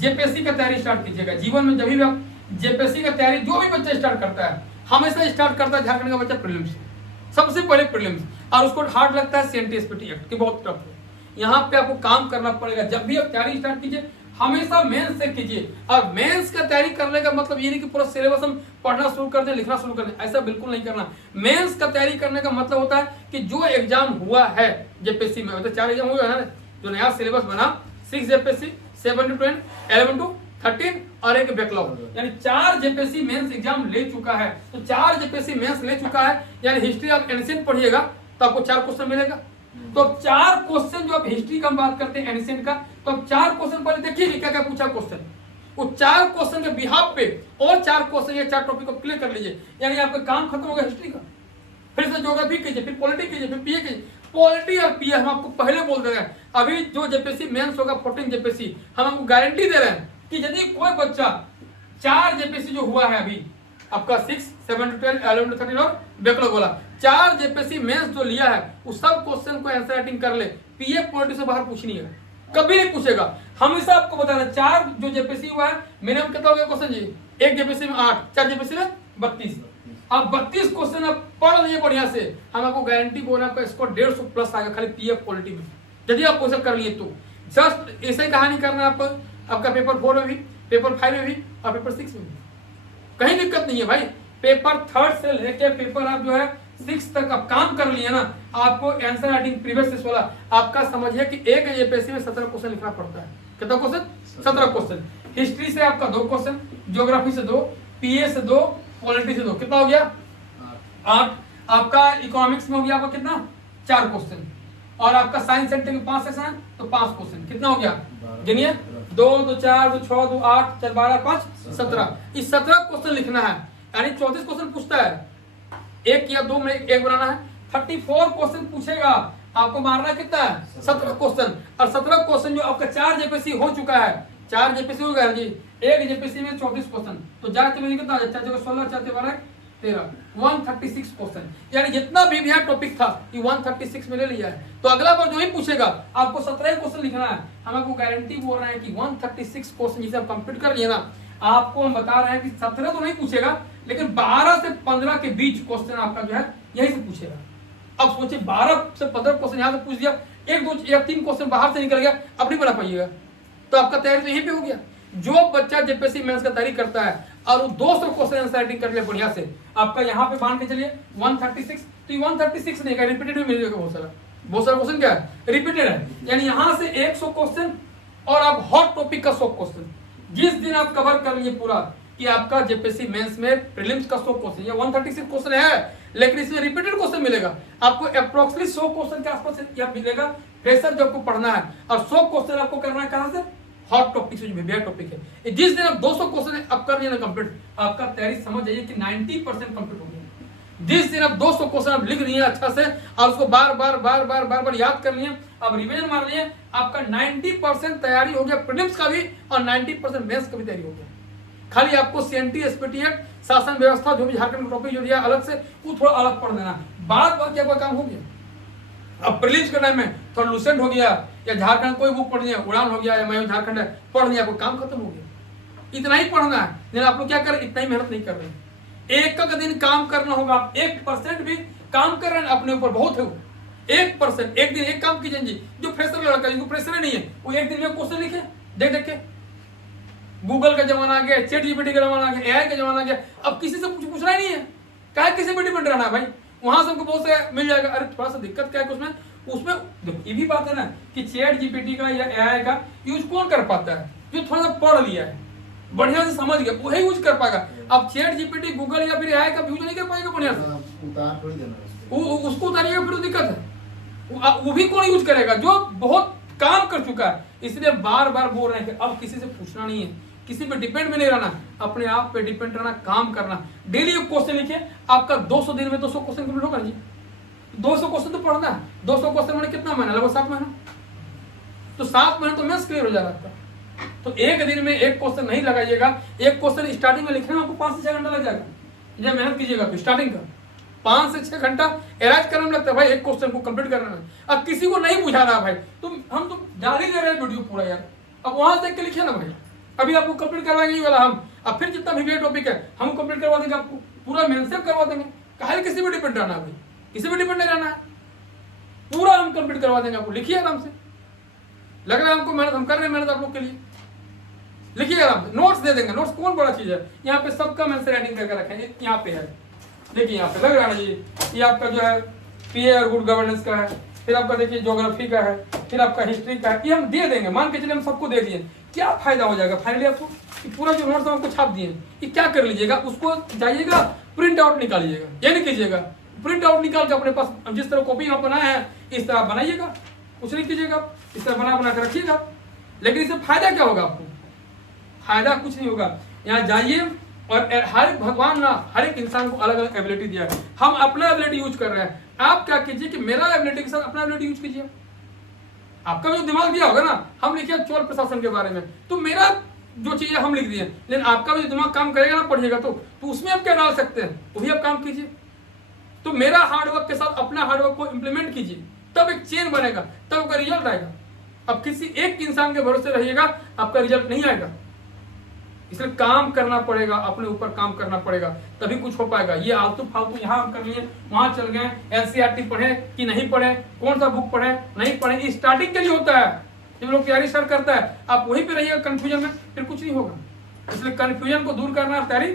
JPSC का तैयारी start कीजिएगा। जीवन में जब भी आप जेपीएससी का तैयारी जो भी बच्चा स्टार्ट करता है, हमेशा स्टार्ट करता है झारखंड का बच्चा प्रीलिम्स से, सबसे पहले प्रीलिम्स, और उसको हार्ड लगता है सीएनटी एसपीटी एक्ट की, बहुत टफ है। यहाँ पे आपको काम करना पड़ेगा। जब भी आप तैयारी स्टार्ट कीजिए हमेशा मेंस से कीजिए, और मेंस का तैयारी करने का मतलब ये नहीं कि पूरा सिलेबस हम पढ़ना शुरू कर दें, लिखना शुरू कर दें, ऐसा बिल्कुल नहीं करना। मेंस का तैयारी करने का मतलब होता है कि जो एग्जाम हुआ है जेपीएससी में, मतलब 4 एग्जाम हुए हैं, जो नया सिलेबस बना 6 जेपीएससी, 7 to 10, 11 to 13 और एक बैकलॉग, यानी 4 जेपीएससी मेंस एग्जाम ले चुका है। तो 4 जेपीएससी मेंस ले चुका है, यानी हिस्ट्री आप एंशिएंट पढ़िएगा तो आपको 4 क्वेश्चन मिलेगा। तो 4 क्वेश्चन जो आप हिस्ट्री का बात करते हैं एंशिएंट का, तो आप 4 क्वेश्चन पहले देखिए क्या क्या पूछा क्वेश्चन, वो 4 क्वेश्चन के बिहाफ पे और 4 क्वेश्चन या 4 टॉपिक को क्लियर कर लीजिए, यानी आपका काम खत्म हो गया हिस्ट्री का। फिर से ज्योग्राफी कीजिए, फिर पॉलिटी कीजिए, फिर पीए कीजिए। पॉलिटी और पीए हम आपको पहले बोल दे रहे हैं, अभी जो जेपीएससी मेंस होगा 14 जेपीएससी, हम आपको गारंटी दे रहे हैं कि यदि कोई बच्चा 4 जेपीएससी जो हुआ है अभी आपका 6, 7 to 12, 11 to 13 और बैकलॉग वाला 4 जेपीएससी मेंस जो लिया है, उस सब क्वेश्चन को आंसर राइटिंग कर ले। पीए पॉलिटी से बाहर पूछ नहीं है, कभी नहीं पूछेगा। हमेशा आपको बताना 4 जो जेपीएससी हुआ है मिनिमम कितना हो गया क्वेश्चन जी, एक जेपीएससी में 8, 4 जेपीएससी में 32। अब 32 क्वेश्चन आप पढ़ लिए बढ़िया से, हम आपको गारंटी बोल रहे हैं आपका स्कोर 150 प्लस आएगा खाली पीएफ पॉलिटी में, यदि आप क्वेश्चन कर लिए तो। जस्ट ऐसे ही कहानी करना है आपका पेपर 4 में भी, पेपर 5 में भी और पेपर 6 में भी, कहीं दिक्कत नहीं है भाई। पेपर 3 से लेके पेपर आप जो है 6 तक आप काम कर लिए ना, आपको आंसर राइटिंग प्रीवियस वाला आपका समझिए कि एक जेपीएससी में 17 क्वेश्चन लिखना पड़ता है। कितना क्वेश्चन? 17 क्वेश्चन। हिस्ट्री से आपका 2 क्वेश्चन, ज्योग्राफी से 2, पीए से 2, पॉलिटी से 2, कितना हो गया? 8। आपका इकोनॉमिक्स में हो गया आपका कितना? 4 क्वेश्चन, और आपका साइंस सेंटर में 5 सेक्शन है तो 5 क्वेश्चन, कितना हो गया? गिनिए, 2, 2, 4, 2, 6, 2, 8, 4, 12, 5, 17। इस 17 क्वेश्चन लिखना है, यानी 34 क्वेश्चन पूछता है, 1 या 2 में एक बनाना है। 34 क्वेश्चन पूछेगा, आपको मारना कितना है? 17 क्वेश्चन। और 17 क्वेश्चन जो आपका 4 जेपीएससी हो चुका है, 4 जेपीएससी हो गया जी, एक जेपीएससी में 34 क्वेश्चन, तो 4 जेपीएससी कितना? 4 जगह 16, 4 12, 13, 136 क्वेश्चन, यानी जितना भी यहाँ टॉपिक था ये 136 में ले लिया है। तो अगला बार जो ही पूछेगा आपको 17 क्वेश्चन लिखना है। हम आपको गारंटी बोल रहे हैं कि 136 क्वेश्चन जिसे आप कंप्लीट कर लिए ना, आपको हम बता रहे हैं कि 17 तो नहीं पूछेगा, लेकिन 12 से 15 के बीच क्वेश्चन आपका जो है यही से पूछेगा। अब सोचिए 12 से 15 क्वेश्चन यहाँ से पूछ दिया, 1, 2 या 3 क्वेश्चन बाहर से निकल गया, अब नहीं बना पाइएगा, तो आपका तैयारी तो यहीं पे हो गया। जो बच्चा जेपीएससी मेंस का तैयारी करता है और 200 क्वेश्चन आंसर राइटिंग कर ले बढ़िया से, आपका यहाँ पे मान के चलिए 136, तो 136 नहीं का रिपीटेड भी मिलेगा, बहुत सारा क्वेश्चन क्या है? रिपीटेड है, यानी यहाँ से 100 क्वेश्चन और आप हॉट टॉपिक का 100 क्वेश्चन जिस दिन आप कवर कर लिए पूरा कि आपका जेपीएससी मेंस में प्रीलिम्स का 100 क्वेश्चन या 136 क्वेश्चन है, लेकिन इसमें रिपीटेड क्वेश्चन मिलेगा आपको अप्रोक्सीमेटली 100 क्वेश्चन के आसपास या मिलेगा फ्रेशर जो आपको पढ़ना है, और 100 क्वेश्चन आपको करना है कहां से? हॉट टॉपिक से, जो बेयर टॉपिक है। जिस दिन आप 200 क्वेश्चन आप कर लिए ना कंप्लीट, आपका तैयारी समझ जाइए कि 90% कंप्लीट हो गया। जिस दिन आप 200 क्वेश्चन आप लिख लिए अच्छा से और उसको बार बार याद कर लिए, अब रिवीजन मार लिए, आपका 90% तैयारी हो गया प्रीलिम्स का भी और 90% मेंस का भी तैयारी हो गया। खाली आपको सीएनटी एसपीटी एक्ट शासन व्यवस्था जो भी झारखंड का टॉपिक जो दिया अलग से, वो थोड़ा अलग पढ़ देना, बाद बाकी आपका काम हो गया। अब प्रीलिम्स के टाइम में थोड़ा लूसेंट हो गया या झारखंड कोई बुक पढ़ लिया, उड़ान हो गया या मैं झारखंड है पढ़ लिया, आपको काम खत्म हो गया। इतना ही पढ़ना है, लेकिन आप लोग क्या कर रहे, इतना ही मेहनत नहीं कर रहे। एक दिन काम करना होगा, आप 1% भी काम कर रहे हैं अपने ऊपर बहुत है। 1%, एक दिन एक काम कीजिए जी, जो फ्रेशर लड़का जिनको फ्रेशर नहीं है, वो एक दिन में क्वेश्चन लिखे देख के। गूगल का जमाना आ गया, चैट जीपीटी का जमाना आ गया, एआई का जमाना आ गया, अब किसी से कुछ पूछना ही नहीं है, क्या किसी पे डिपेंड रहना है भाई, वहां से हमको बहुत से मिल जाएगा। अरे थोड़ा सा दिक्कत क्या है उसमें ये भी बात है ना कि चैट जीपीटी का या एआई का यूज कौन कर पाता है? जो थोड़ा सा पढ़ लिया है, बढ़िया से समझ गया, वही यूज कर पाएगा। अब चैट जीपीटी, गूगल या फिर एआई का यूज नहीं कर पाएगा बढ़िया से, उसको उतारिएगा फिर दिक्कत है। वो भी कौन यूज करेगा? जो बहुत काम कर चुका है। इसलिए बार बार बोल रहे हैं कि अब किसी से पूछना नहीं है, किसी पे डिपेंड में नहीं रहना, अपने आप पे डिपेंड रहना, काम करना। डेली एक क्वेश्चन लिखिए, आपका 200 दिन में 200 क्वेश्चन कंप्लीट होगा जी। 200 क्वेश्चन तो पढ़ना है, 200 क्वेश्चन मैंने कितना महीना, लगभग 7 महीना, तो 7 महीने तो मैथ्स क्लियर हो जाएगा आपका। तो एक दिन में एक क्वेश्चन नहीं लगाइएगा, एक क्वेश्चन स्टार्टिंग में लिखने में आपको 5 से 6 घंटा लग जाएगा, जब मेहनत कीजिएगा तो स्टार्टिंग का 5 से 6 घंटा एराइज करने में लगता है भाई एक क्वेश्चन को कंप्लीट करने में। अब किसी को नहीं बुझा रहा भाई, तो हम तो जारी ले रहे हैं वीडियो पूरा यार, अब वहां देख के लिखिए ना भाई, अभी आपको कंप्लीट करवाएंगे ये वाला हम, अब फिर जितना भी टॉपिक है हम कंप्लीट करवा देंगे, आपको पूरा मेंसेप करवा देंगे। काहे किसी पे डिपेंड रहना है भाई, किसी पे डिपेंड नहीं रहना है, पूरा हम कंप्लीट करवा देंगे आपको। लिखिए आराम से, लग रहा है हमको मेहनत, हम कर रहे हैं मेहनत आप लोग के लिए। लिखिए आराम से, नोट्स दे देंगे। नोट्स कौन बड़ा चीज है, यहाँ पे सबका मैंने राइटिंग करके रखे हैं, यहाँ पे है, देखिए यहाँ पे लग रहा है ना ये आपका जो है पीए और गुड गवर्नेंस का है, फिर आपका देखिए ज्योग्राफी का है, फिर आपका हिस्ट्री का है, ये हम दे देंगे। मान के चलिए हम सबको दे दिए, क्या फायदा हो जाएगा फाइनली आपको, कि पूरा जो नोट्स हम आपको छाप दिए ये क्या कर लीजिएगा, उसको जाइएगा प्रिंट आउट निकालिएगा, ये नहीं कीजिएगा प्रिंट आउट निकाल के अपने पास जिस तरह कॉपी आप बनाए हैं इस तरह बनाइएगा, कुछ नहीं कीजिएगा, इस तरह बना कर रखिएगा। लेकिन इससे फायदा क्या होगा आपको, फायदा कुछ नहीं होगा। यहाँ जाइए और हर भगवान ना हर एक इंसान को अलग अलग एबिलिटी दिया है, हम अपना एबिलिटी यूज कर रहे हैं। आप क्या कीजिए कि मेरा एबिलिटी के साथ अपना एबिलिटी यूज कीजिए। आपका जो दिमाग दिया होगा ना, हम लिखे चोर प्रशासन के बारे में, तो मेरा जो चीजें हम लिख दिए, लेकिन आपका भी दिमाग काम करेगा ना, पढ़िएगा तो उसमें आप क्या डाल सकते हैं वो भी आप काम कीजिए। तो मेरा हार्डवर्क के साथ अपना हार्डवर्क को इंप्लीमेंट कीजिए, तब एक चेन बनेगा, तब आपका रिजल्ट आएगा। अब किसी एक इंसान के भरोसे रहिएगा आपका रिजल्ट नहीं आएगा, इसलिए काम करना पड़ेगा, अपने ऊपर काम करना पड़ेगा, तभी कुछ हो पाएगा। ये आलतू फालतू यहाँ हम कर लिए, वहां चल गए, एनसीईआरटी पढ़े कि नहीं पढ़े, कौन सा बुक पढ़े नहीं पढ़े, ये स्टार्टिंग के लिए होता है। जब लोग तैयारी स्टार्ट करता है आप वहीं पे रहिएगा कंफ्यूजन में, फिर कुछ नहीं होगा। इसलिए कंफ्यूजन को दूर करना, तैयारी